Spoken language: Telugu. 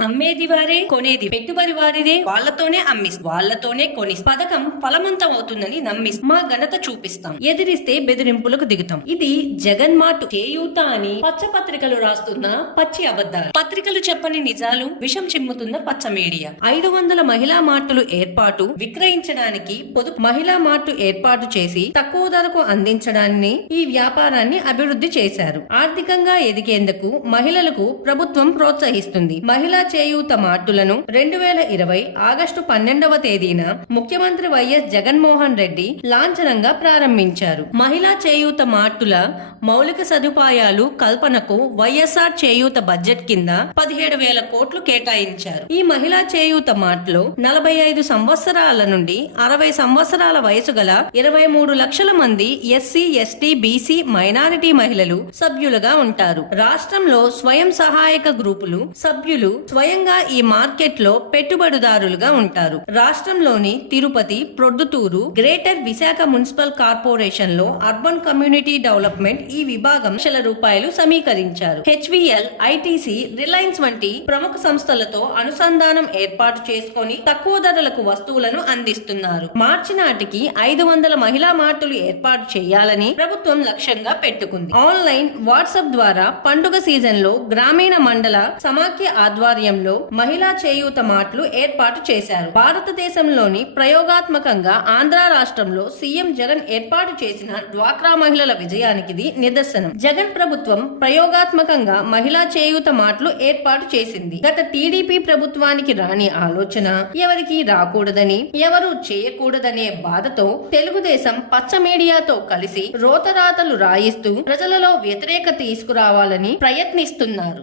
అమ్మేది వారే కొనేది పెట్టుబడి వారిదే వాళ్ళతోనే అమ్మిస్ వాళ్ళతోనే కొని పథకం ఫలవంతం అవుతుందని నమ్మిస్ మా ఘనత చూపిస్తాం. ఎదిరిస్తే బెదిరింపులకు దిగుతాం. ఇది జగన్ మాట. చేయూత అని పచ్చ పత్రికలు రాస్తున్న పచ్చి అబద్ధాలు. పత్రికలు చెప్పని నిజాలు విషం చిమ్ముతున్న పచ్చ మీడియా. ఐదు వందల మహిళా మార్టులు ఏర్పాటు విక్రయించడానికి పొదుపు మహిళా మార్టు ఏర్పాటు చేసి తక్కువ ధరకు అందించడాన్ని ఈ వ్యాపారాన్ని అభివృద్ధి చేశారు. ఆర్థికంగా ఎదిగేందుకు మహిళలకు ప్రభుత్వం ప్రోత్సహిస్తుంది. మహిళా చేయూత మార్టులను రెండు వేల ఇరవై ఆగస్టు పన్నెండవ తేదీన ముఖ్యమంత్రి వైఎస్ జగన్మోహన్ రెడ్డి లాంఛనంగా ప్రారంభించారు. మహిళా చేయూత మార్టుల మౌలిక సదుపాయాలు కల్పనకు వైఎస్ఆర్ చేయూత బడ్జెట్ కింద పదిహేడు వేల కోట్లు కేటాయించారు. ఈ మహిళా చేయూత మార్ట్లో నలభై ఐదు సంవత్సరాల నుండి అరవై సంవత్సరాల వయసు గల ఇరవై మూడు లక్షల మంది ఎస్సీ ఎస్టీ బీసీ మైనారిటీ మహిళలు సభ్యులుగా ఉంటారు. రాష్ట్రంలో స్వయం సహాయక గ్రూపులు సభ్యులు స్వయంగా ఈ మార్కెట్లో పెట్టుబడిదారులుగా ఉంటారు. రాష్ట్రంలోని తిరుపతి ప్రొద్దుతూరు గ్రేటర్ విశాఖ మున్సిపల్ కార్పొరేషన్లో అర్బన్ కమ్యూనిటీ డెవలప్మెంట్ ఈ విభాగం లక్షల రూపాయలు సమీకరించారు. హెచ్విఎల్ ఐటీసీ రిలయన్స్ వంటి ప్రముఖ సంస్థలతో అనుసంధానం ఏర్పాటు చేసుకొని తక్కువ ధరలకు వస్తువులను అందిస్తున్నారు. మార్చి నాటికి ఐదు వందల మహిళా మార్టులు ఏర్పాటు చేయాలని ప్రభుత్వం లక్ష్యంగా పెట్టుకుంది. ఆన్లైన్ వాట్సాప్ ద్వారా పండుగ సీజన్లో గ్రామీణ మండల సమాఖ్య ఆధ్వర్యంలో మహిళా చేయూత మాటలు ఏర్పాటు చేశారు. భారతదేశంలోని ప్రయోగాత్మకంగా ఆంధ్ర రాష్ట్రంలో సీఎం జగన్ ఏర్పాటు చేసిన డ్వాక్రా మహిళల విజయానికి ఇది నిదర్శనం. జగన్ ప్రభుత్వం ప్రయోగాత్మకంగా మహిళా చేయూత మాటలు ఏర్పాటు చేసింది. గత టీడీపీ ప్రభుత్వానికి రాని ఆలోచన ఎవరికి రాకూడదని ఎవరు చేయకూడదనే బాధతో తెలుగుదేశం పచ్చ మీడియాతో కలిసి రోతరాతలు రాయిస్తూ ప్రజలలో వ్యతిరేకత తీసుకురావాలని ప్రయత్నిస్తున్నారు.